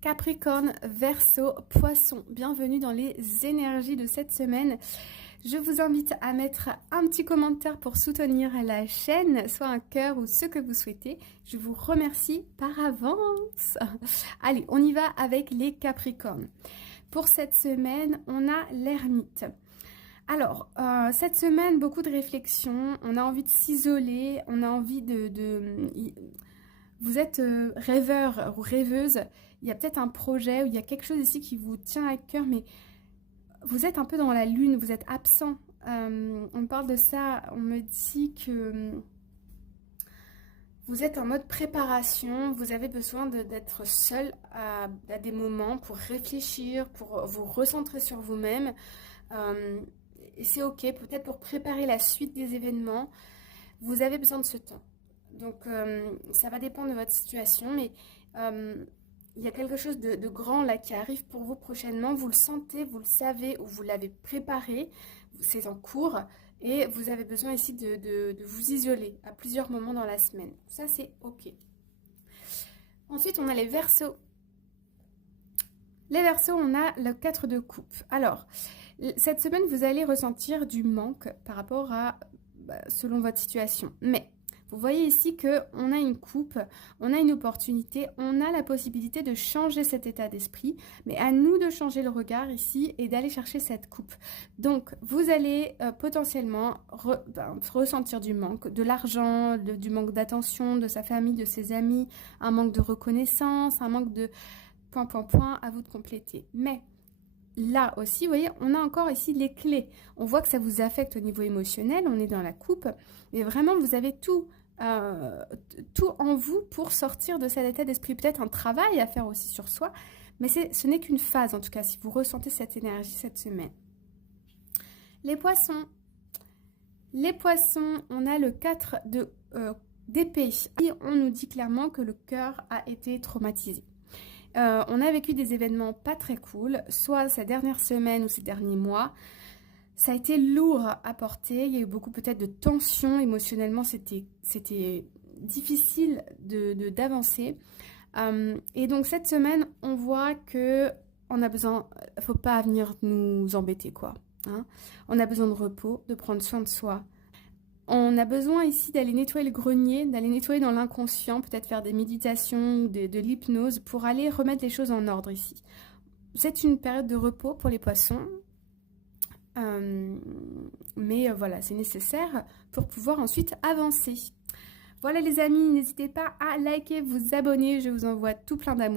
Capricorne, Verseau, Poisson, bienvenue dans les énergies de cette semaine. Je vous invite à mettre un petit commentaire pour soutenir la chaîne, soit un cœur ou ce que vous souhaitez. Je vous remercie par avance. Allez, on y va avec les Capricornes. Pour cette semaine, on a l'ermite. Alors, cette semaine, beaucoup de réflexions, on a envie de s'isoler, on a envie Vous êtes rêveur ou rêveuse, il y a peut-être un projet ou il y a quelque chose ici qui vous tient à cœur, mais vous êtes un peu dans la lune, vous êtes absent. On me parle de ça, on me dit que vous êtes en mode préparation, vous avez besoin d'être seul à des moments pour réfléchir, pour vous recentrer sur vous-même. Et c'est ok, peut-être pour préparer la suite des événements, vous avez besoin de ce temps. Donc ça va dépendre de votre situation, mais il y a quelque chose de grand là qui arrive pour vous prochainement. Vous le sentez, vous le savez ou vous l'avez préparé, c'est en cours et vous avez besoin ici de vous isoler à plusieurs moments dans la semaine. Ça c'est ok. Ensuite on a les Verseaux. Les Verseaux, on a le 4 de coupe. Alors, cette semaine, vous allez ressentir du manque par rapport à, selon votre situation. Mais, vous voyez ici qu'on a une coupe, on a une opportunité, on a la possibilité de changer cet état d'esprit. Mais à nous de changer le regard ici et d'aller chercher cette coupe. Donc, vous allez potentiellement ressentir du manque, de l'argent, du manque d'attention de sa famille, de ses amis, un manque de reconnaissance, un manque de... à vous de compléter. Mais là aussi, vous voyez, on a encore ici les clés. On voit que ça vous affecte au niveau émotionnel, on est dans la coupe, mais vraiment, vous avez tout en vous pour sortir de cet état d'esprit. Peut-être un travail à faire aussi sur soi, mais ce n'est qu'une phase, en tout cas, si vous ressentez cette énergie cette semaine. Les poissons. Les poissons, on a le 4 d'épée. Et on nous dit clairement que le cœur a été traumatisé. On a vécu des événements pas très cool, soit ces dernières semaines ou ces derniers mois. Ça a été lourd à porter, il y a eu beaucoup peut-être de tensions émotionnellement, c'était difficile d'avancer. Et donc cette semaine, on voit que on a besoin, faut pas venir nous embêter quoi. Hein. On a besoin de repos, de prendre soin de soi. On a besoin ici d'aller nettoyer le grenier, d'aller nettoyer dans l'inconscient, peut-être faire des méditations ou de l'hypnose pour aller remettre les choses en ordre ici. C'est une période de repos pour les poissons, mais voilà, c'est nécessaire pour pouvoir ensuite avancer. Voilà les amis, n'hésitez pas à liker, vous abonner, je vous envoie tout plein d'amour.